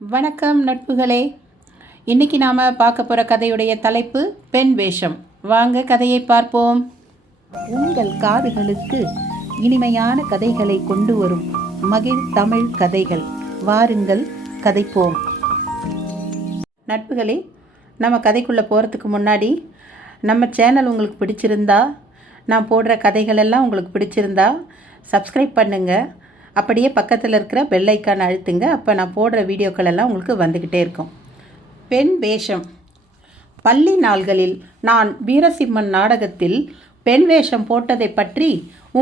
வணக்கம் நட்புகளே. இன்னைக்கு நாம் பார்க்க போகிற கதையுடைய தலைப்பு பெண் வேஷம். வாங்க கதையை பார்ப்போம். உங்கள் காதுகளுக்கு இனிமையான கதைகளை கொண்டு வரும் மகிழ் தமிழ் கதைகள். வாருங்கள் கதைப்போம். நட்புகளே, நம்ம கதைக்குள்ளே போகிறதுக்கு முன்னாடி நம்ம சேனல் உங்களுக்கு பிடிச்சிருந்தா, நான் போடுற கதைகள் எல்லாம் உங்களுக்கு பிடிச்சிருந்தா சப்ஸ்கிரைப் பண்ணுங்கள். அப்படியே பக்கத்தில் இருக்கிற பெல் ஐக்கான் அழுத்துங்க. அப்போ நான் போடுற வீடியோக்கள் எல்லாம் உங்களுக்கு வந்துக்கிட்டே இருக்கும். பெண் வேஷம். பள்ளி நாள்களில் நான் வீரசிம்மன் நாடகத்தில் பெண் வேஷம் போட்டதை பற்றி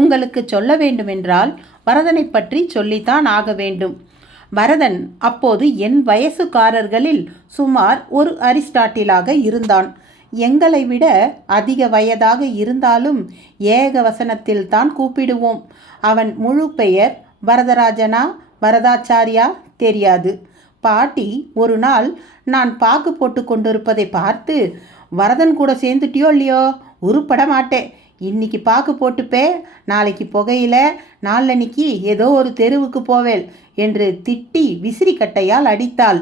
உங்களுக்கு சொல்ல வேண்டுமென்றால் வரதனை பற்றி சொல்லித்தான் ஆக வேண்டும். வரதன் அப்போது என் வயசுக்காரர்களில் சுமார் ஒரு அரிஸ்டாட்டிலாக இருந்தான். எங்களை விட அதிக வயதாக இருந்தாலும் ஏக வசனத்தில் தான் கூப்பிடுவோம். அவன் முழு பெயர் வரதராஜனா வரதாச்சாரியா தெரியாது. பாட்டி ஒரு நாள் நான் பாக்கு போட்டு கொண்டிருப்பதை பார்த்து, வரதன் கூட சேர்ந்துட்டியோ இல்லையோ, உருப்பட மாட்டேன், இன்னைக்கு பாக்கு போட்டுப்பே, நாளைக்கு புகையில, நாளன்னைக்கு ஏதோ ஒரு தெருவுக்கு போவேல் என்று திட்டி விசிறி கட்டையால் அடித்தாள்.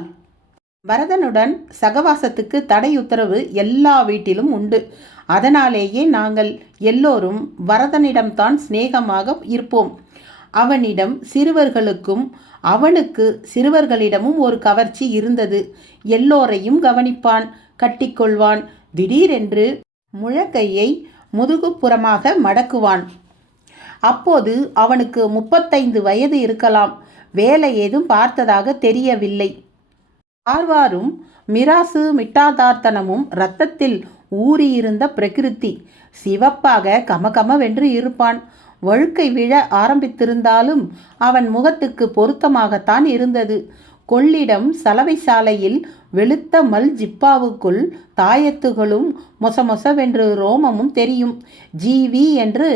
வரதனுடன் சகவாசத்துக்கு தடை உத்தரவு எல்லா வீட்டிலும் உண்டு. அதனாலேயே நாங்கள் எல்லோரும் வரதனிடம்தான் சிநேகமாக இருப்போம். அவனிடம் சிறுவர்களுக்கும் அவனுக்கு சிறுவர்களிடமும் ஒரு கவர்ச்சி இருந்தது. எல்லோரையும் கவனிப்பான், கட்டிக்கொள்வான். திடீரென்று முழக்கையை முதுகுப்புறமாக மடக்குவான். அப்போது அவனுக்கு 35 வயது இருக்கலாம். வேலை ஏதும் பார்த்ததாக தெரியவில்லை. ஆர்வாரும் மிராசு மிட்டாதார்த்தனமும் இரத்தத்தில் ஊறியிருந்த பிரகிருதி. சிவப்பாக கமகமவென்று இருப்பான். வழுக்கை விழ ஆரம்பித்திருந்தாலும் அவன் முகத்துக்கு பொருத்தமாகத்தான் இருந்தது. கொள்ளிடம் சலவை சாலையில் வெளுத்த மல் ஜிப்பாவுக்குள் தாயத்துகளும் மொசமொசவென்று ரோமமும் தெரியும். ஜிவி என்று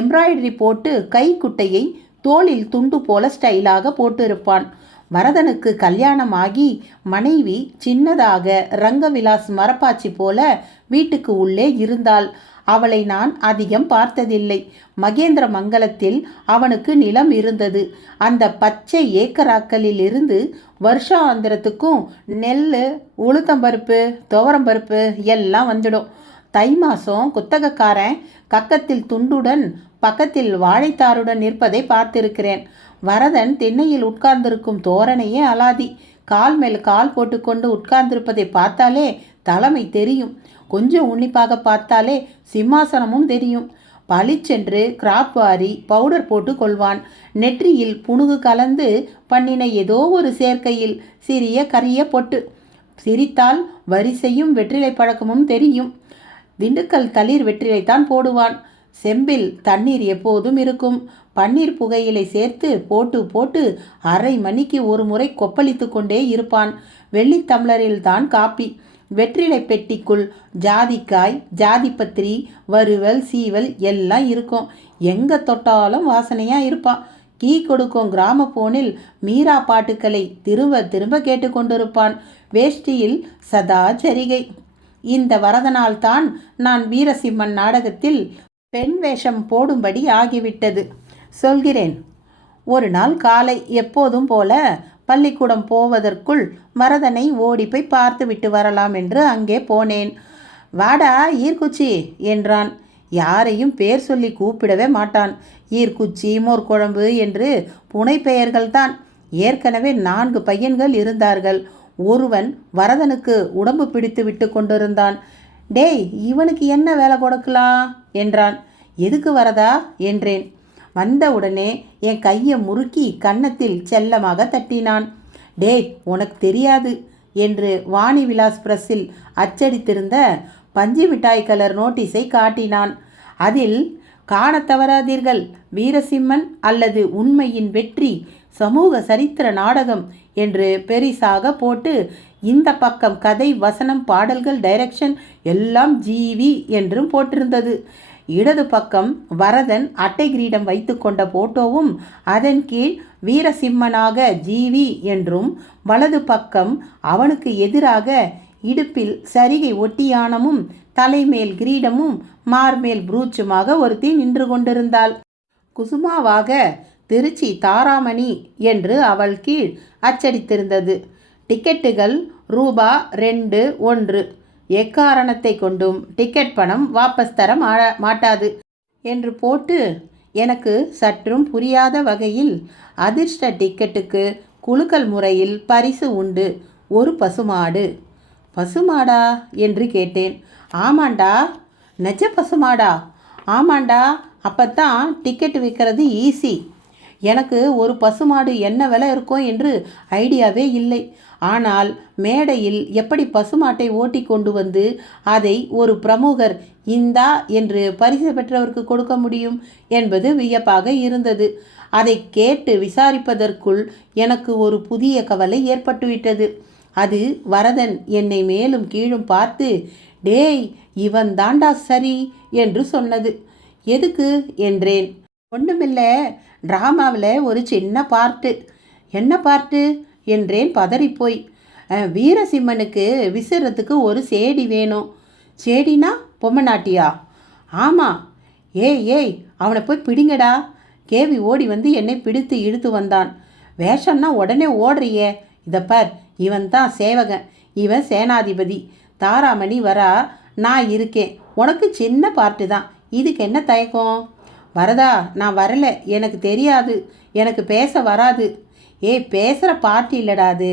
எம்ப்ராய்டரி போட்டு கைக்குட்டையை தோளில் துண்டு போல ஸ்டைலாக போட்டிருப்பான். வரதனுக்கு கல்யாணமாகி மனைவி சின்னதாக ரங்கவிலாஸ் மரப்பாச்சி போல வீட்டுக்கு உள்ளே இருந்தாள். அவளை நான் அதிகம் பார்த்ததில்லை. மகேந்திர மங்கலத்தில் அவனுக்கு நிலம் இருந்தது. அந்த பச்சை ஏக்கராக்களில் இருந்து வருஷாந்திரத்துக்கும் நெல், உளுத்தம்பருப்பு, துவரம்பருப்பு எல்லாம் வந்துடும். தை மாதம் குத்தகக்காரன் கக்கத்தில் துண்டுடன் பக்கத்தில் வாழைத்தாருடன் நிற்பதை பார்த்திருக்கிறேன். வரதன் திண்ணையில் உட்கார்ந்திருக்கும் தோரணையே அலாதி. கால் மேல் கால் போட்டுக்கொண்டு உட்கார்ந்திருப்பதை பார்த்தாலே தலைமை தெரியும். கொஞ்சம் உன்னிப்பாக பார்த்தாலே சிம்மாசனமும் தெரியும். பளிச்சென்று கிராப் வாரி பவுடர் போட்டு கொள்வான். நெற்றியில் புணுகு கலந்து பண்ணின ஏதோ ஒரு சேர்க்கையில் சிறிய கரிய பொட்டு. சிரித்தால் வரிசையும் வெற்றிலை பழக்கமும் தெரியும். திண்டுக்கல் தளிர் வெற்றிலைத்தான் போடுவான். செம்பில் தண்ணீர் எப்போதும் இருக்கும். பன்னீர் புகையிலை சேர்த்து போட்டு போட்டு அரை மணிக்கு ஒரு முறை கொப்பளித்து கொண்டே இருப்பான். வெள்ளி தம்ளரில் தான் காப்பி. வெற்றிலை பெட்டிக்குள் ஜாதிக்காய், ஜாதிப்பத்திரி, வறுவல், சீவல் எல்லாம் இருக்கும். எங்கே தொட்டாலும் வாசனையாக இருப்பான். கீ கொடுக்கும் கிராம போனில் மீரா பாட்டுக்களை திரும்ப திரும்ப கேட்டுக்கொண்டிருப்பான். வேஷ்டியில் சதா சரிகை. இந்த வரதனால்தான் நான் வீரசிம்மன் நாடகத்தில் பெண் வேஷம் போடும்படி ஆகிவிட்டது. சொல்கிறேன். ஒரு நாள் காலை எப்போதும் போல பள்ளிக்கூடம் போவதற்குள் வரதனை ஓடி போய் பார்த்து விட்டு வரலாம் என்று அங்கே போனேன். வாடா ஈர்க்குச்சி என்றான். யாரையும் பேர் சொல்லி கூப்பிடவே மாட்டான். ஈர்க்குச்சி, மோர்குழம்பு என்று புனை பெயர்கள்தான். ஏற்கனவே 4 பையன்கள் இருந்தார்கள். ஒருவன் வரதனுக்கு உடம்பு பிடித்து விட்டு கொண்டிருந்தான். டேய், இவனுக்கு என்ன வேலை கொடுக்கலாம் என்றான். எதுக்கு வரதா என்றேன். வந்தவுடனே என் கையை முறுக்கி கன்னத்தில் செல்லமாக தட்டினான். டேய், உனக்கு தெரியாது என்று வாணி விலாஸ் பிரஸில் அச்சடித்திருந்த பஞ்சு மிட்டாய் கலர் நோட்டீஸை காட்டினான். அதில் காண தவறாதீர்கள், வீரசிம்மன் அல்லது உண்மையின் வெற்றி சமூக சரித்திர நாடகம் என்று பெரிசாக போட்டு, இந்த பக்கம் கதை, வசனம், பாடல்கள், டைரக்ஷன் எல்லாம் ஜிவி என்றும் போட்டிருந்தது. இடது பக்கம் வரதன் அட்டை கிரீடம் வைத்து கொண்ட போட்டோவும் அதன் கீழ் வீரசிம்மனாக ஜிவி என்றும், வலது பக்கம் அவனுக்கு எதிராக இடுப்பில் சரிகை ஒட்டியானமும் தலைமேல் கிரீடமும் மார்மேல் புரூச்சுமாக ஒருத்தி நின்று கொண்டிருந்தாள். குசுமாவாக திருச்சி தாராமணி என்று அவள் கீழ் அச்சடித்திருந்தது. டிக்கெட்டுகள் ரூபா 2 எக்காரணத்தை கொண்டும் டிக்கெட் பணம் வாபஸ் தர மாட்டாது என்று போட்டு எனக்கு சற்றும் புரியாத வகையில் அதிர்ஷ்ட டிக்கெட்டுக்கு குலுக்கல் முறையில் பரிசு உண்டு, ஒரு பசுமாடு. பசுமாடா என்று கேட்டேன். ஆமாண்டா. நெஜ பசுமாடா? ஆமாண்டா. அப்போத்தான் டிக்கெட் விற்கிறது ஈஸி. எனக்கு ஒரு பசுமாடு என்ன விலை இருக்கும் என்று ஐடியாவே இல்லை. ஆனால் மேடையில் எப்படி பசுமாட்டை ஓட்டி கொண்டு வந்து அதை ஒரு பிரமுகர் இந்தா என்று பரிசு பெற்றவருக்கு கொடுக்க முடியும் என்பது வியப்பாக இருந்தது. அதை கேட்டு விசாரிப்பதற்குள் எனக்கு ஒரு புதிய கவலை ஏற்பட்டுவிட்டது. அது வரதன் என்னை மேலும் கீழும் பார்த்து, டேய் இவன் தாண்டா சரி என்று சொன்னது. எதுக்கு என்றேன். ஒன்றுமில்லை, ட்ராமாவில் ஒரு சின்ன பார்ட்டு. என்ன பார்ட்டு என்றேன் பதறிப்போய். வீரசிம்மனுக்கு விசிறத்துக்கு ஒரு சேடி வேணும். சேடினா பொம்மநாட்டியா? ஆமாம். ஏய் அவனை போய் பிடிங்கடா. கேவி ஓடி வந்து என்னை பிடித்து இழுத்து வந்தான். வேஷம்னா உடனே ஓடுறியே. இதப்பார், இவன் தான் சேவகன், இவன் சேனாதிபதி. தாராமணி வரா, நான் இருக்கேன். உனக்கு சின்ன பார்ட்டு தான், இதுக்கு என்ன தயக்கம்? வரதா, நான் வரல, எனக்கு தெரியாது, எனக்கு பேச வராது. பேசுகிற பார்ட்டி இல்லடா அது.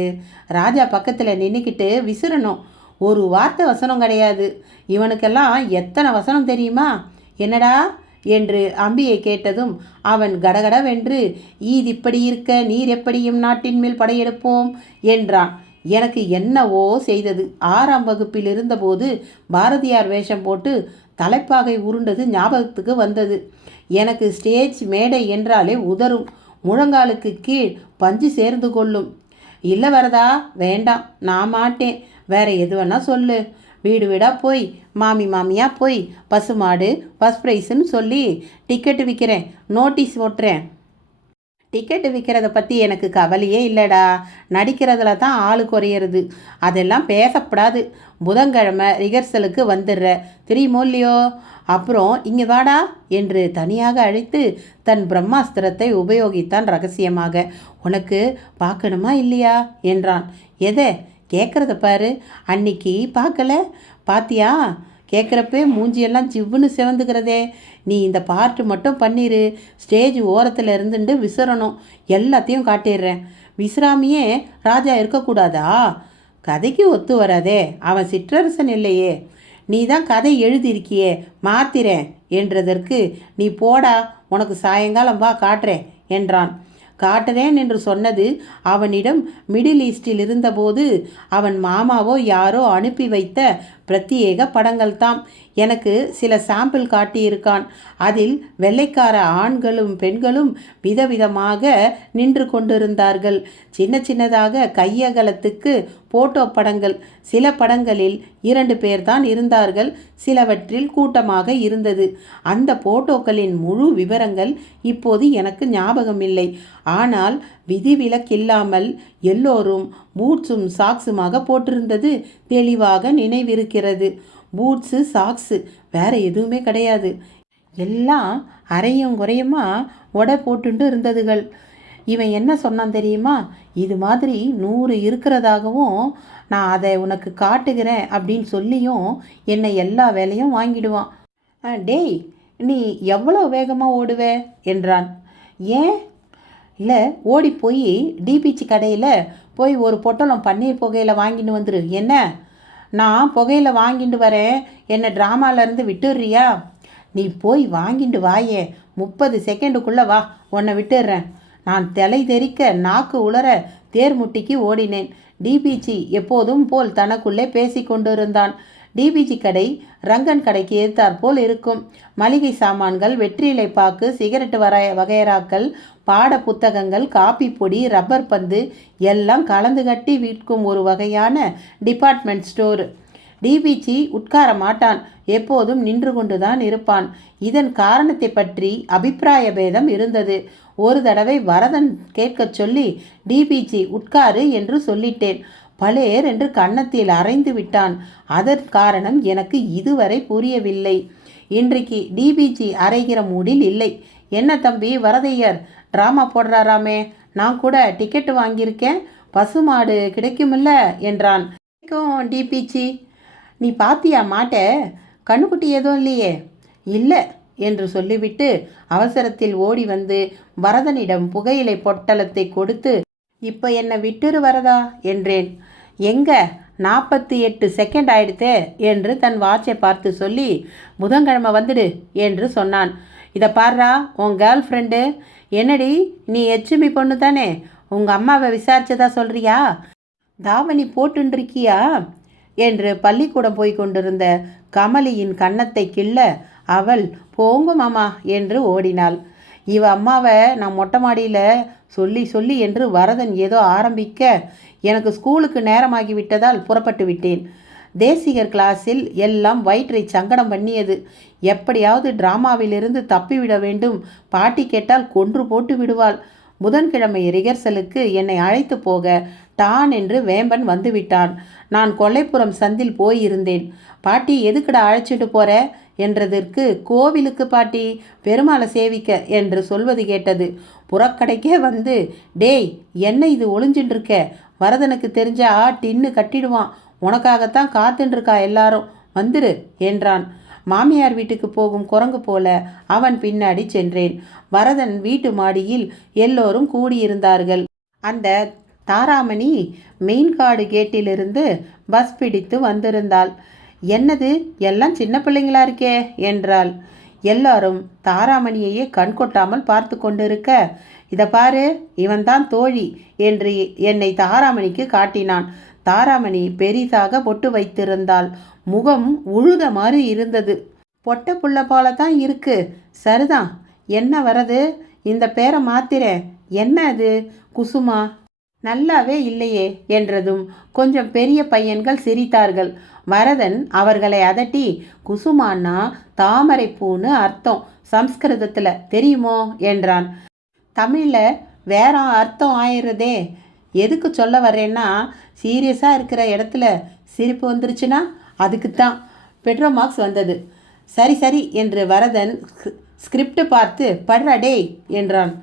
ராஜா பக்கத்தில் நின்றுக்கிட்டு விசிறணும். ஒரு வார்த்தை வசனம் கிடையாது. இவனுக்கெல்லாம் எத்தனை வசனம் தெரியுமா? என்னடா என்று அம்பியை கேட்டதும் அவன் கடகடவென்று, ஈதிப்படி இருக்க நீர் எப்படியும் நாட்டின் மேல் படையெடுப்போம் என்றான். எனக்கு என்னவோ செய்தது. 6ஆம் வகுப்பில் இருந்தபோது பாரதியார் வேஷம் போட்டு தலைப்பாகை உருண்டது ஞாபகத்துக்கு வந்தது. எனக்கு ஸ்டேஜ் மேடை என்றாலே உதறும். முழங்காலுக்கு கீழ் பஞ்சு சேர்ந்து கொள்ளும். இல்லை வரதா, வேண்டாம், நான் மாட்டேன். வேற எது வேணா சொல்லு. வீடு வீடாக போய் மாமியாக போய் பசுமாடு ஃபஸ்ட் ப்ரைஸுன்னு சொல்லி டிக்கெட்டு விற்கிறேன், நோட்டீஸ் ஓட்டுறேன். டிக்கெட்டு விற்கிறத பற்றி எனக்கு கவலையே இல்லைடா. நடிக்கிறதுல தான் ஆளு குறையிறது. அதெல்லாம் பேசப்படாது. புதன்கிழமை ரிஹர்சலுக்கு வந்துடுற, தெரியுமோ இல்லையோ? அப்புறம் இங்கே வாடா என்று தனியாக அழைத்து தன் பிரம்மாஸ்திரத்தை உபயோகித்தான் ரகசியமாக. உனக்கு பார்க்கணுமா இல்லையா என்றான். எதை? கேட்குறத பாரு. அன்னைக்கு பார்க்கல, பாத்தியா? கேட்குறப்பே மூஞ்சியெல்லாம் சிவ்வுன்னு சிவந்துக்கிறதே. நீ இந்த பார்ட்டு மட்டும் பண்ணிடு. ஸ்டேஜ் ஓரத்தில் இருந்துட்டு விசிறணும். எல்லாத்தையும் காட்டிடுறேன். விசிறாமையே ராஜா இருக்கக்கூடாதா? கதைக்கு ஒத்து வராதே. அவன் சிற்றரசன் இல்லையே. நீ தான் கதை எழுதியிருக்கியே, மாத்திரேன் என்றதற்கு, நீ போடா, உனக்கு சாயங்காலம் வா காட்டுறேன் என்றான். காட்டுறேன் என்று சொன்னது அவனிடம் மிடில் ஈஸ்டில் இருந்தபோது அவன் மாமாவோ யாரோ அனுப்பி வைத்த பிரத்யேக படங்கள் தாம். எனக்கு சில சாம்பிள் காட்டியிருக்கான். அதில் வெள்ளைக்கார ஆண்களும் பெண்களும் விதவிதமாக நின்று கொண்டிருந்தார்கள். சின்னதாக கையகலத்துக்கு போட்டோ படங்கள். சில படங்களில் 2 பேர்தான் இருந்தார்கள், சிலவற்றில் கூட்டமாக இருந்தது. அந்த போட்டோக்களின் முழு விவரங்கள் இப்போது எனக்கு ஞாபகமில்லை. ஆனால் விதிவிலக்கில்லாமல் எல்லோரும் பூட்ஸும் சாக்ஸுமாக போட்டிருந்தது தெளிவாக நினைவிருக்கிறது. பூட்ஸு, சாக்ஸு, வேற எதுவுமே கிடையாது. எல்லாம் அரையும் குறையுமா உடை போட்டுண்டு இருந்ததுகள். இவன் என்ன சொன்னான் தெரியுமா? இது மாதிரி 100 இருக்கிறதாகவும் நான் அதை உனக்கு காட்டுகிறேன் அப்படின்னு சொல்லியும் என்னை எல்லா வேலையும் வாங்கிடுவான். டேய், நீ எவ்வளோ வேகமாக ஓடுவே என்றான். ஏன்? இல்லை, ஓடி போய் டிபிச்சி கடையில் போய் ஒரு பொட்டலம் பன்னீர் புகையில வாங்கிட்டு வந்துரு. என்ன? நான் புகையில வாங்கிட்டு வரேன், என்னை ட்ராமாலேருந்து விட்டுடுறியா? நீ போய் வாங்கிட்டு வாயே, 30 செகண்டுக்குள்ளே வா, உன்னை விட்டுடுறேன். நான் தலை தெறிக்க நாக்கு உளர தேர்முட்டிக்கு ஓடினேன். டிபிச்சி எப்போதும் போல் தனக்குள்ளே பேசி கொண்டிருந்தான். டிபிஜி கடை ரங்கன் கடைக்கு எதிர்த்தாற்போல் இருக்கும். மளிகை சாமான்கள், வெற்றிலை பாக்கு, சிகரெட்டு வகையறாக்கள், பாட புத்தகங்கள், காப்பி பொடி, ரப்பர் பந்து எல்லாம் கலந்து கட்டி விற்கும் ஒரு வகையான டிபார்ட்மெண்ட் ஸ்டோர். டிபிச்சி உட்கார மாட்டான், எப்போதும் நின்று கொண்டுதான் இருப்பான். இதன் காரணத்தை பற்றி அபிப்பிராய பேதம் இருந்தது. ஒரு தடவை வரதன் கேட்கச் சொல்லி டிபிச்சி உட்காரு என்று சொல்லிட்டேன். பலேர் என்று கன்னத்தில் அரைந்து விட்டான். அதன் காரணம் எனக்கு இதுவரை புரியவில்லை. இன்றைக்கு டிபிஜி அரைகிற மூடில் இல்லை. என்ன தம்பி வரதையர், ட்ராமா போடுறாராமே, நான் கூட டிக்கெட்டு வாங்கியிருக்கேன், பசுமாடு கிடைக்குமில்ல என்றான். கிடைக்கும் டிபிச்சி. நீ பாத்தியா மாட்ட? கண்ணுக்குட்டி எதுவும் இல்லையே? இல்லை என்று சொல்லிவிட்டு அவசரத்தில் ஓடி வந்து வரதனிடம் புகையிலை பொட்டலத்தை கொடுத்து, இப்போ என்னை விட்டுரு வரதா என்றேன். எங்க 48 செகண்ட் ஆயிடுத்தே என்று தன் வாட்சை பார்த்து சொல்லி, புதன்கிழமை வந்துடு என்று சொன்னான். இதை பாருடா, உன் கேர்ள் ஃப்ரெண்டு. என்னடி நீ எச்சுமி பொண்ணு தானே? உங்கள் அம்மாவை விசாரிச்சதா சொல்கிறியா? தாவணி போட்டுருக்கியா என்று பள்ளிக்கூடம் போய் கொண்டிருந்த கமலியின் கன்னத்தை கிள்ள அவள் போங்க மாமா என்று ஓடினாள். இவ அம்மாவை நான் மொட்டை மாடியில் சொல்லி சொல்லி என்று வரதன் ஏதோ ஆரம்பிக்க எனக்கு ஸ்கூலுக்கு நேரமாகி விட்டதால் புறப்பட்டு விட்டேன். தேசிகர் கிளாஸில் எல்லாம் வயிற்றை சங்கடம் பண்ணியது. எப்படியாவது டிராமாவிலிருந்து தப்பிவிட வேண்டும். பாட்டி கேட்டால் கொன்று போட்டு விடுவாள். புதன்கிழமை ரிகர்சலுக்கு என்னை அழைத்து போக டான் என்று வேம்பன் வந்துவிட்டான். நான் கொல்லைப்புறம் சந்தில் போயிருந்தேன். பாட்டி எதுக்குடா அழைச்சிட்டு போற என்றதற்கு, கோவிலுக்கு பாட்டி, பெருமாளை சேவிக்க என்று சொல்வது கேட்டது. புறக்கடைக்கே வந்து, டேய் என்ன இது ஒளிஞ்சின்றிருக்க, வரதனுக்கு தெரிஞ்சா டின்னு கட்டிடுவான், உனக்காகத்தான் காத்துருக்கா எல்லாரும், வந்துரு என்றான். மாமியார் வீட்டுக்கு போகும் குரங்கு போல அவன் பின்னாடி சென்றேன். வரதன் வீட்டு மாடியில் எல்லோரும் கூடியிருந்தார்கள். அந்த தாராமணி மெயின்காடு கேட்டிலிருந்து பஸ் பிடித்து வந்திருந்தாள். என்னது எல்லாம் சின்ன பிள்ளைங்களா இருக்கே என்றாள். எல்லாரும் தாராமணியையே கண் கொட்டாமல் பார்த்து கொண்டிருக்க, இதை பாரு இவன்தான் தோழி என்று என்னை தாராமணிக்கு காட்டினான். தாராமணி பெரிதாக பொட்டு வைத்திருந்தாள். முகம் உழுத மாதிரி இருந்தது. பொட்ட புள்ள போல தான் இருக்கு. சரிதான், என்ன வரது, இந்த பேரை மாத்திரேன். என்ன அது குசுமா? நல்லாவே இல்லையே என்றதும் கொஞ்சம் பெரிய பையன்கள் சிரித்தார்கள். வரதன் அவர்களை அதட்டி, குசுமான்னா தாமரை பூன்னு அர்த்தம், சம்ஸ்கிருதத்தில் தெரியுமோ என்றான். தமிழில் வேற அர்த்தம் ஆயிடுறதே. எதுக்கு சொல்ல வர்றேன்னா, சீரியஸாக இருக்கிற இடத்துல சிரிப்பு வந்துருச்சுன்னா அதுக்குத்தான். பெட்ரோ மார்க்ஸ் வந்தது. சரி சரி என்று வரதன் ஸ்கிரிப்ட் பார்த்து படுறா டேய் என்றான்.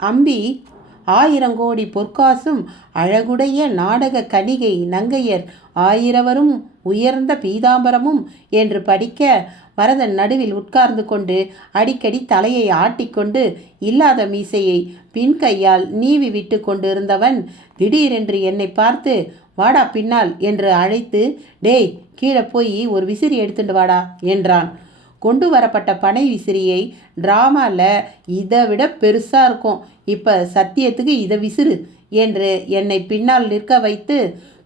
அம்பி 1000 கோடி பொற்காசும் அழகுடைய நாடக கணிகை நங்கையர் 1000 உயர்ந்த பீதாம்பரமும் என்று படிக்க, வரதன் நடுவில் உட்கார்ந்து கொண்டு அடிக்கடி தலையை ஆட்டிக்கொண்டு இல்லாத மீசையை பின் கையால் நீவி விட்டு கொண்டிருந்தவன் திடீரென்று என்னை பார்த்து, வாடா பின்னால் என்று அழைத்து, டேய் கீழே போய் ஒரு விசிறி எடுத்துட்டு வாடா என்றான். கொண்டு வரப்பட்ட பனை விசிறியை டிராமாவில் இதை விட பெருசாக இருக்கும், இப்போ சத்தியத்துக்கு இதை விசிறு என்று என்னை பின்னால் நிற்க வைத்து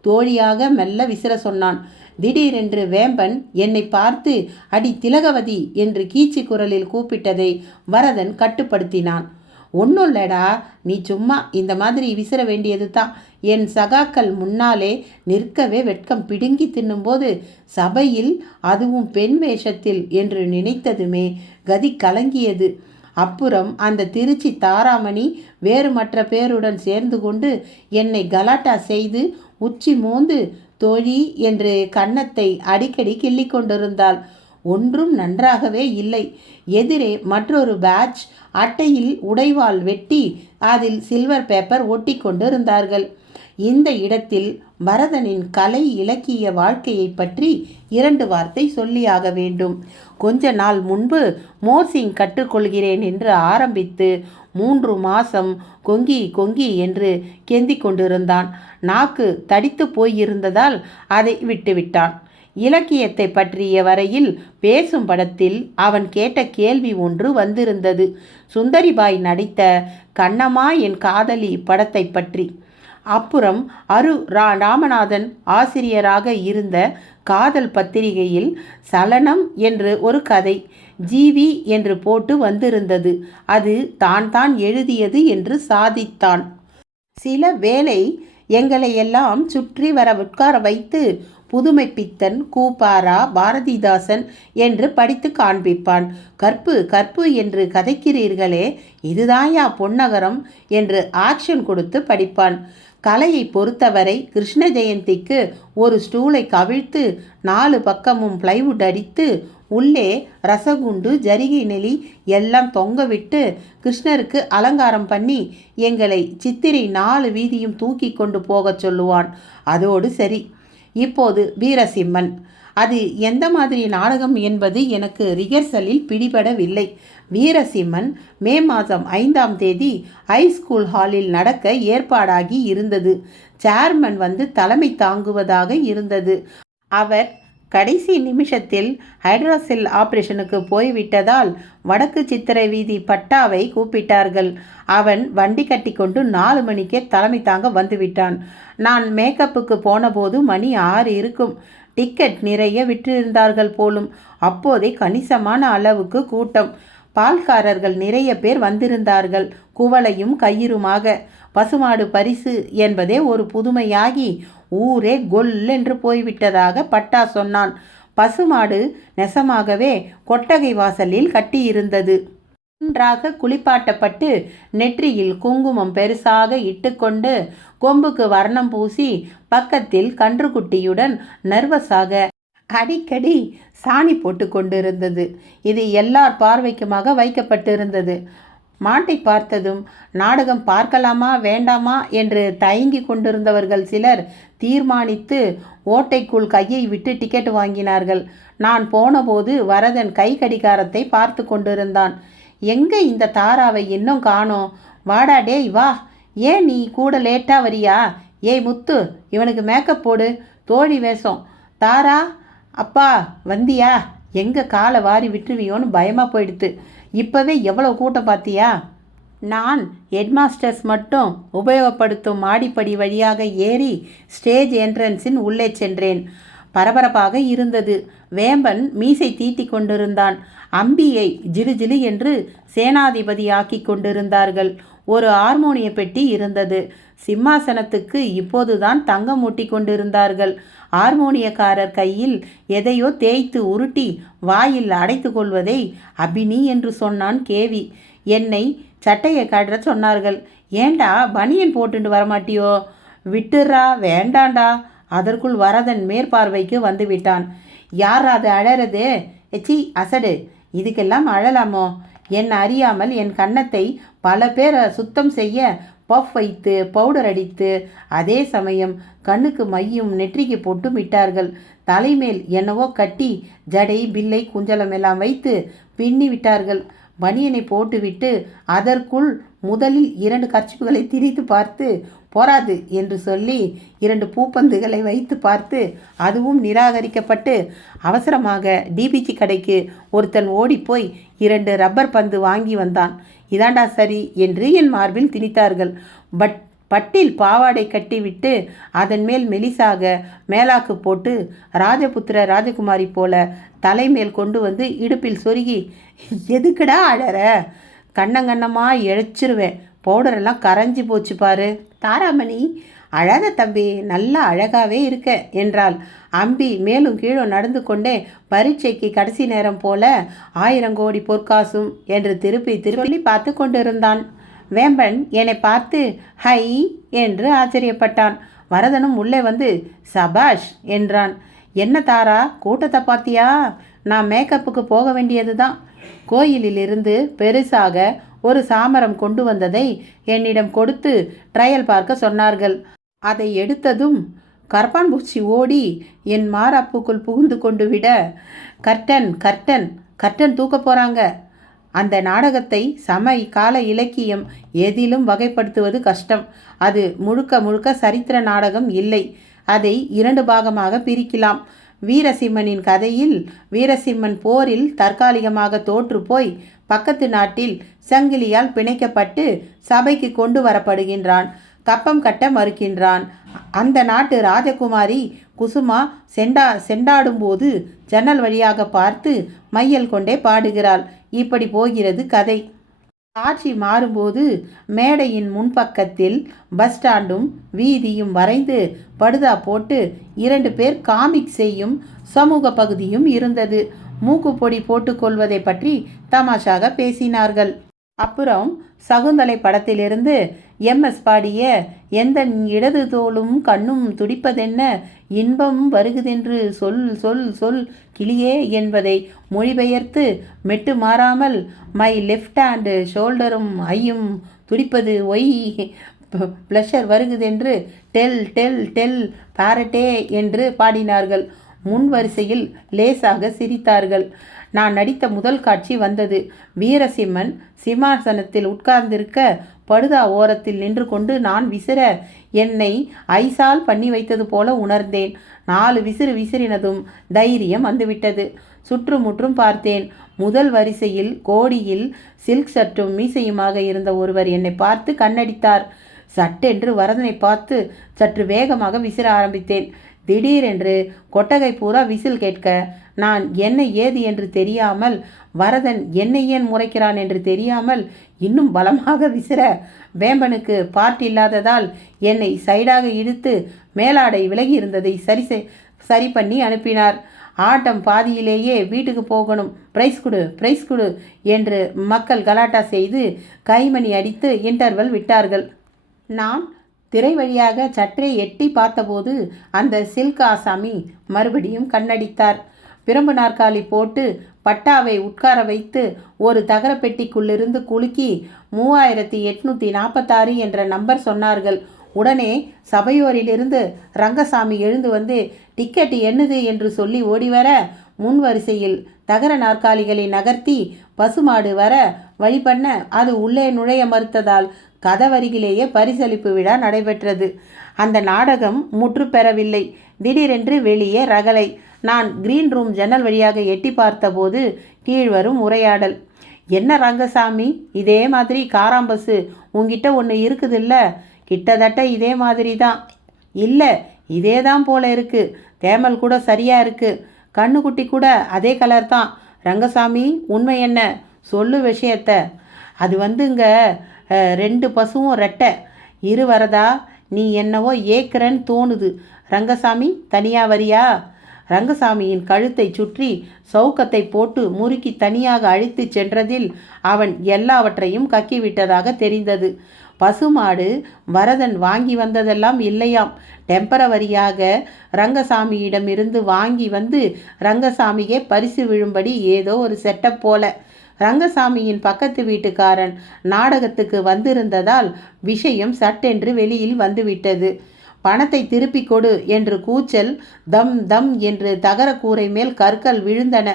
தோழியாக மெல்ல விசிற சொன்னான். திடீரென்று வேம்பன் என்னை பார்த்து, அடி திலகவதி என்று கீச்சு குரலில் கூப்பிட்டதை வரதன் கட்டுப்படுத்தினான். ஒன்றும் இல்லடா, நீ சும்மா இந்த மாதிரி விசிற வேண்டியது தான். என் சகாக்கள் முன்னாலே நிற்கவே வெட்கம் பிடுங்கி தின்னும்போது சபையில் அதுவும் பெண் வேஷத்தில் என்று நினைத்ததுமே கதி கலங்கியது. அப்புறம் அந்த திருச்சி தாராமணி வேறு மற்ற பேருடன் சேர்ந்து கொண்டு என்னை கலாட்டா செய்து உச்சி மோந்து தோழி என்று கன்னத்தை அடிக்கடி கிள்ளி கொண்டிருந்தாள். ஒன்றும் நன்றாகவே இல்லை. எதிரே மற்றொரு பேட்ச் அட்டையில் உடைவாள் வெட்டி அதில் சில்வர் பேப்பர் ஒட்டி கொண்டிருந்தார்கள். இந்த இடத்தில் பரதனின் கலை இலக்கிய வாழ்க்கையை பற்றி 2 வார்த்தை சொல்லியாக வேண்டும். கொஞ்ச நாள் முன்பு மோர்சிங் கற்றுக்கொள்கிறேன் என்று ஆரம்பித்து 3 மாதம் கொங்கி கொங்கி என்று கெந்தி கொண்டிருந்தான். நாக்கு தடித்து போயிருந்ததால் அதை விட்டுவிட்டான். இலக்கியத்தை பற்றிய வரையில் பேசும் படத்தில் அவன் கேட்ட கேள்வி ஒன்று வந்திருந்தது. சுந்தரிபாய் நடித்த கண்ணம்மா என் காதலி படத்தை பற்றி. அப்புறம் ராமநாதன் ஆசிரியராக இருந்த காதல் பத்திரிகையில் சலனம் என்று ஒரு கதை ஜிவி என்று போட்டு வந்திருந்தது. அது தான் எழுதியது என்று சாதித்தான். சில வேளை எங்களை எல்லாம் சுற்றி வர உட்கார வைத்து புதுமை பித்தன், கூப்பாரா, பாரதிதாசன் என்று படித்து காண்பிப்பான். கற்பு கற்பு என்று கதைக்கிறீர்களே, இதுதாயா பொன்னகரம் என்று ஆக்ஷன் கொடுத்து படிப்பான். கலையை பொறுத்தவரை கிருஷ்ண ஜெயந்திக்கு ஒரு ஸ்டூலை கவிழ்த்து 4 பக்கமும் பிளைவுட் அடித்து உள்ளே ரசகுண்டு ஜரிகை நெலி எல்லாம் தொங்க விட்டு கிருஷ்ணருக்கு அலங்காரம் பண்ணி எங்களை சித்திரை 4 வீதியும் தூக்கி கொண்டு போகச் சொல்லுவான். அதோடு சரி. இப்போது வீரசிம்மன். அது எந்த மாதிரி நாடகம் என்பது எனக்கு ரிஹர்சலில் பிடிபடவில்லை. வீரசிம்மன் மே மாதம் 5ஆம் தேதி ஹைஸ்கூல் ஹாலில் நடக்க ஏற்பாடாகி இருந்தது. சேர்மன் வந்து தலைமை தாங்குவதாக இருந்தது. அவர் கடைசி நிமிஷத்தில் ஹைட்ராசெல் ஆபரேஷனுக்கு போய்விட்டதால் வடக்கு சித்திரை வீதி பட்டாவை கூப்பிட்டார்கள். அவன் வண்டி கட்டி கொண்டு 4 மணிக்கே தலைமை தாங்க வந்துவிட்டான். நான் மேக்கப்புக்கு போனபோது மணி 6 இருக்கும். டிக்கெட் நிறைய விற்றிருந்தார்கள் போலும். அப்போதே கணிசமான அளவுக்கு கூட்டம். பால்காரர்கள் நிறைய பேர் வந்திருந்தார்கள், குவளையும் கயிறுமாக. பசுமாடு பரிசு என்பதே ஒரு புதுமையாகி ஊரே கொல் என்று போய்விட்டதாக பட்டா சொன்னான். பசுமாடு நெசமாகவே கொட்டகை வாசலில் கட்டியிருந்தது. நன்றாக குளிப்பாட்டப்பட்டு நெற்றியில் குங்குமம் பெருசாக இட்டுக்கொண்டு கொம்புக்கு வர்ணம் பூசி பக்கத்தில் கன்றுக்குட்டியுடன் நர்வஸாக அடிக்கடி சாணி போட்டு கொண்டிருந்தது. இது எல்லார் பார்வைக்குமாக வைக்கப்பட்டிருந்தது. மாட்டை பார்த்ததும் நாடகம் பார்க்கலாமா வேண்டாமா என்று தயங்கி கொண்டிருந்தவர்கள் சிலர் தீர்மானித்து ஓட்டைக்குள் கையை விட்டு டிக்கெட் வாங்கினார்கள். நான் போனபோது வரதன் கை கடிகாரத்தை பார்த்து கொண்டிருந்தான். எங்கே இந்த தாராவை இன்னும் காணோம்? வாடா டேய் வா. ஏன் நீ கூட லேட்டாக வரியா? ஏய் முத்து, இவனுக்கு மேக்கப் போடு, தோழி வேஷம். தாரா அப்பா வந்தியா? எங்கே காலை வாரி விட்டுருவியோன்னு பயமாக போயிடுத்து. இப்போவே எவ்வளோ கூட்டம் பார்த்தியா? நான் ஹெட்மாஸ்டர்ஸ் மட்டும் உபயோகப்படுத்தும் மாடிப்படி வழியாக ஏறி ஸ்டேஜ் என்ட்ரன்ஸின் உள்ளே சென்றேன். பரபரப்பாக இருந்தது. வேம்பன் மீசை தீட்டி கொண்டிருந்தான். அம்பியை ஜிலுஜிலு என்று சேனாதிபதியாக்கி கொண்டிருந்தார்கள். ஒரு ஹார்மோனிய பெட்டி இருந்தது. சிம்மாசனத்துக்கு இப்போதுதான் தங்கம் மூட்டி கொண்டிருந்தார்கள். ஹார்மோனியக்காரர் கையில் எதையோ தேய்த்து உருட்டி வாயில் அடைத்து கொள்வதை அபினி என்று சொன்னான் கேவி. என்னை சட்டையை காட்டுற சொன்னார்கள். ஏண்டா பனியன் போட்டுட்டு வரமாட்டியோ? விட்டுறா, வேண்டாண்டா. அதற்குள் வரதன் மேற்பார்வைக்கு வந்து விட்டான். யார் அது அழறது? எச்சி அசடு, இதுக்கெல்லாம் அழலாமோ? என் அறியாமல் என் கன்னத்தை பல பேர் சுத்தம் செய்ய பஃப் வைத்து பவுடர் அடித்து அதே சமயம் கண்ணுக்கு மையும் நெற்றிக்கு போட்டு விட்டார்கள். தலைமேல் என்னவோ கட்டி ஜடை பில்லை குஞ்சலம் எல்லாம் வைத்து பின்னி விட்டார்கள். பனியனை போட்டுவிட்டு அதற்குள் முதலில் 2 கர்ச்சிப்புகளை திரித்து பார்த்து போராது என்று சொல்லி 2 பூப்பந்துகளை வைத்து பார்த்து அதுவும் நிராகரிக்கப்பட்டு அவசரமாக டிபிஜி கடைக்கு ஒருத்தன் ஓடிப்போய் 2 ரப்பர் பந்து வாங்கி வந்தான். இதாண்டா சரி என்று என் மார்பில் திணித்தார்கள். பட்டில் பாவாடை கட்டிவிட்டு அதன் மேல் மெலிசாக மேலாக்கு போட்டு ராஜபுத்திர ராஜகுமாரி போல தலைமேல் கொண்டு வந்து இடுப்பில் சொருகி, எதுக்குடா அழற? கண்ணங்கண்ணமாக இழைச்சிருவேன், பவுடரெல்லாம் கரைஞ்சி போச்சு பாரு. தாராமணி, அழாத தம்பி, நல்லா அழகாகவே இருக்க என்றாள். அம்பி மேலும் கீழும் நடந்து கொண்டே பரீட்சைக்கு கடைசி நேரம் போல 1000 கோடி பொற்காசும் என்று திருப்பி பார்த்து கொண்டிருந்தான். வேம்பன் என்னை பார்த்து ஹை என்று ஆச்சரியப்பட்டான். வரதனும் உள்ளே வந்து சபாஷ் என்றான். என்ன தாரா, கூட்டத்தை பார்த்தியா? நான் மேக்கப்புக்கு போக வேண்டியது தான். கோயிலிலிருந்து பெருசாக ஒரு சாமரம் கொண்டு வந்ததை என்னிடம் கொடுத்து ட்ரையல் பார்க்க சொன்னார்கள். அதை எடுத்ததும் கரப்பான்பூச்சி ஓடி என் மாராப்புக்குள் புகுந்து கொண்டு விட, கர்டன் கர்டன் கர்டன் தூக்க போகிறாங்க. அந்த நாடகத்தை கால இலக்கியம் எதிலும் வகைப்படுத்துவது கஷ்டம். அது முழுக்க முழுக்க சரித்திர நாடகம் இல்லை. அதை 2 பாகமாக பிரிக்கலாம். வீரசிம்மனின் கதையில் வீரசிம்மன் போரில் தற்காலிகமாக தோற்று போய் பக்கத்து நாட்டில் சங்கிலியால் பிணைக்கப்பட்டு சபைக்கு கொண்டு வரப்படுகின்றான். கப்பம் கட்ட மறுக்கின்றான். அந்த நாட்டு ராஜகுமாரி குசுமா செண்டாடும்போது ஜன்னல் வழியாக பார்த்து மையல் கொண்டே பாடுகிறாள். இப்படி போகிறது கதை. காட்சி மாறும்போது மேடையின் முன்பக்கத்தில் பஸ் ஸ்டாண்டும் வீதியும் வரைந்து படுதா போட்டு 2 பேர் காமிக் செய்யும் சமூக பகுதியும் இருந்தது. மூக்குப்பொடி போட்டுக்கொள்வதை பற்றி தமாஷாக பேசினார்கள். அப்புறம் சகுந்தலை படத்திலிருந்து எம்எஸ் பாடிய எந்த இடது தோளும் கண்ணும் துடிப்பதென்ன இன்பம் வருகுதென்று சொல் சொல் சொல் கிளியே என்பதை மொழிபெயர்த்து மெட்டு மாறாமல் மை லெஃப்ட் ஹேண்டு ஷோல்டரும் ஐயும் துடிப்பது ஒய் ப்ளஷர் வருகுதென்று டெல் டெல் டெல் பாரட்டே என்று பாடினார்கள். முன் வரிசையில் லேசாக சிரித்தார்கள். நான் நடித்த முதல் காட்சி வந்தது. வீரசிம்மன் சிம்மாசனத்தில் உட்கார்ந்திருக்க படுதா ஓரத்தில் நின்று கொண்டு நான் விசிற என்னை ஐசால் பண்ணி வைத்தது போல உணர்ந்தேன். 4 விசிறு விசிறினதும் தைரியம் வந்துவிட்டது. சுற்றுமுற்றும் பார்த்தேன். முதல் வரிசையில் கோடியில் சில்க் ஷர்ட்டும் மீசையுமாக இருந்த ஒருவர் என்னை பார்த்து கண்ணடித்தார். சட்டென்று வரதனை பார்த்து சற்று வேகமாக விசிற ஆரம்பித்தேன். திடீரென்று கொட்டகை பூரா விசில் கேட்க நான் என்ன ஏது என்று தெரியாமல், வரதன் என்னை ஏன் முறைக்கிறான் என்று தெரியாமல் இன்னும் பலமாக விசிற வேம்பனுக்கு பார்ட் இல்லாததால் என்னை சைடாக இழுத்து மேலாடை விலகி இருந்ததை சரி பண்ணி அனுப்பினார். ஆட்டம் பாதியிலேயே வீட்டுக்கு போகணும், பிரைஸ் கொடு பிரைஸ் கொடு என்று மக்கள் கலாட்டா செய்து கைமணி அடித்து இன்டர்வல் விட்டார்கள். நான் திரை வழியாக சற்றே எட்டி பார்த்தபோது அந்த சில்க் ஆசாமி மறுபடியும் கண்ணடித்தார். பிரம்பு நாற்காலி போட்டு பட்டாவை உட்கார வைத்து ஒரு தகரப்பெட்டிக்குள்ளிருந்து குலுக்கி 3846 என்ற நம்பர் சொன்னார்கள். உடனே சபையோரிலிருந்து ரங்கசாமி எழுந்து வந்து டிக்கெட் என்னது என்று சொல்லி ஓடிவர முன் வரிசையில் தகர நாற்காலிகளை நகர்த்தி பசுமாடு வர வழி பண்ண அது உள்ளே நுழைய மறுத்ததால் கதவருகிலேயே பரிசளிப்பு விழா நடைபெற்றது. அந்த நாடகம் முற்று பெறவில்லை. திடீரென்று வெளியே ரகளை. நான் கிரீன் ரூம் ஜன்னல் வழியாக எட்டி பார்த்தபோது கீழ்வரும் உரையாடல். என்ன ரங்கசாமி, இதே மாதிரி காராம்பசு உங்ககிட்ட ஒன்று இருக்குதில்ல? கிட்டத்தட்ட இதே மாதிரி தான். இல்லை, இதே தான் போல இருக்கு. தேமல் கூட சரியா இருக்கு. கண்ணுக்குட்டி கூட அதே கலர் தான். ரங்கசாமி, உண்மை என்ன? சொல்லு விஷயத்த. அது வந்துங்க, 2 பசுவும் ரெட்டை. வரதா? நீ என்னவோ ஏக்கிறன்னு தோணுது. ரங்கசாமி, தனியா வரியா? ரங்கசாமியின் கழுத்தை சுற்றி சவுக்கத்தை போட்டு முறுக்கி தனியாக அழித்து சென்றதில் அவன் எல்லாவற்றையும் கக்கிவிட்டதாக தெரிந்தது. பசுமாடு வரதன் வாங்கி வந்ததெல்லாம் இல்லையாம். டெம்பரவரியாக ரங்கசாமியிடமிருந்து வாங்கி வந்து ரங்கசாமியே பரிசு விழும்படி ஏதோ ஒரு செட்டப் போல. ரங்கசாமியின் பக்கத்து வீட்டுக்காரன் நாடகத்துக்கு வந்திருந்ததால் விஷயம் சட்டென்று வெளியில் வந்துவிட்டது. பணத்தை திருப்பி கொடு என்று கூச்சல். தம் தம் என்று தகர கூரை மேல் கற்கள் விழுந்தன.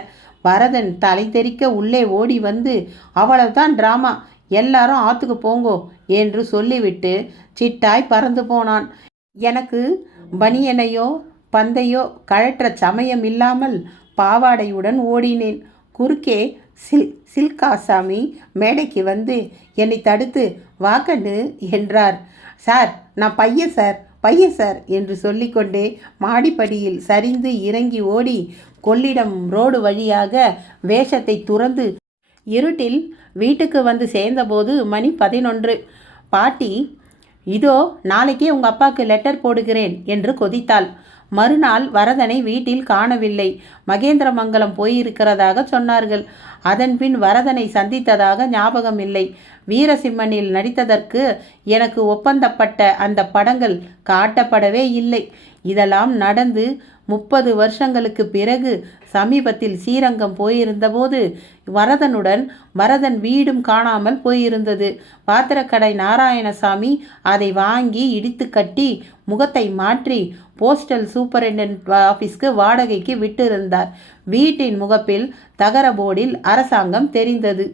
வரதன் தலை தெறிக்க உள்ளே ஓடி வந்து அவ்வளவுதான் டிராமா, எல்லாரும் ஆத்துக்கு போங்கோ என்று சொல்லிவிட்டு சிட்டாய் பறந்து போனான். எனக்கு பனியனையோ பந்தையோ கழற்ற சமயம் இல்லாமல் பாவாடையுடன் ஓடினேன். குறுக்கே சில்காசாமி மேடைக்கு வந்து என்னை தடுத்து வாக்கண்டு என்றார். சார், நான் பையன் சார் என்று சொல்லிக்கொண்டே மாடிப்படியில் சரிந்து இறங்கி ஓடி கொள்ளிடம் ரோடு வழியாக வேஷத்தை துறந்து இருட்டில் வீட்டுக்கு வந்து சேர்ந்தபோது மணி 11. பாட்டி, இதோ நாளைக்கே உங்கள் அப்பாவுக்கு லெட்டர் போடுகிறேன் என்று கொதித்தாள். மறுநாள் வரதனை வீட்டில் காணவில்லை. மகேந்திரமங்கலம் போயிருக்கிறதாக சொன்னார்கள். அதன்பின் வரதனை சந்தித்ததாக ஞாபகம் இல்லை. வீரசிம்மனில் நடித்ததற்கு எனக்கு ஒப்பந்தப்பட்ட அந்த படங்கள் காட்டப்படவே இல்லை. இதெல்லாம் நடந்து 30 வருஷங்களுக்கு பிறகு சமீபத்தில் ஸ்ரீரங்கம் போயிருந்தபோது வரதன் வீடும் காணாமல் போயிருந்தது. பாத்திரக்கடை நாராயணசாமி அதை வாங்கி இடித்து கட்டி முகத்தை மாற்றி போஸ்டல் சூப்பரிண்டென்ட் ஆஃபீஸ்க்கு வாடகைக்கு விட்டிருந்தார். வீட்டின் முகப்பில் தகர போர்டில் அரசாங்கம் தெரிந்தது.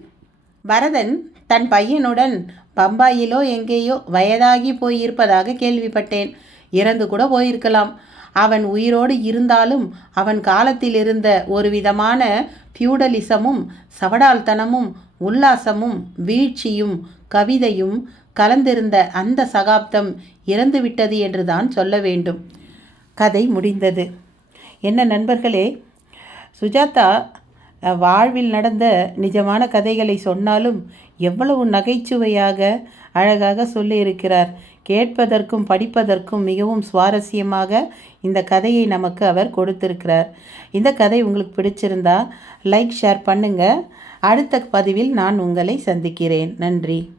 வரதன் தன் பையனுடன் பம்பாயிலோ எங்கேயோ வயதாகி போயிருப்பதாக கேள்விப்பட்டேன். இறந்து கூட போயிருக்கலாம். அவன் உயிரோடு இருந்தாலும் அவன் காலத்தில் இருந்த ஒரு விதமான பியூடலிசமும் சவடால்தனமும் உல்லாசமும் வீழ்ச்சியும் கவிதையும் கலந்திருந்த அந்த சகாப்தம் இறந்துவிட்டது என்று தான் சொல்ல வேண்டும். கதை முடிந்தது. என்ன நண்பர்களே, சுஜாதா வாழ்வில் நடந்த நிஜமான கதைகளை சொன்னாலும் எவ்வளவு நகைச்சுவையாக அழகாக சொல்லியிருக்கிறார். கேட்பதற்கும் படிப்பதற்கும் மிகவும் சுவாரஸ்யமாக இந்த கதையை நமக்கு அவர் கொடுத்திருக்கிறார். இந்த கதை உங்களுக்கு பிடிச்சிருந்தா லைக் ஷேர் பண்ணுங்கள். அடுத்த பதிவில் நான் உங்களை சந்திக்கிறேன். நன்றி.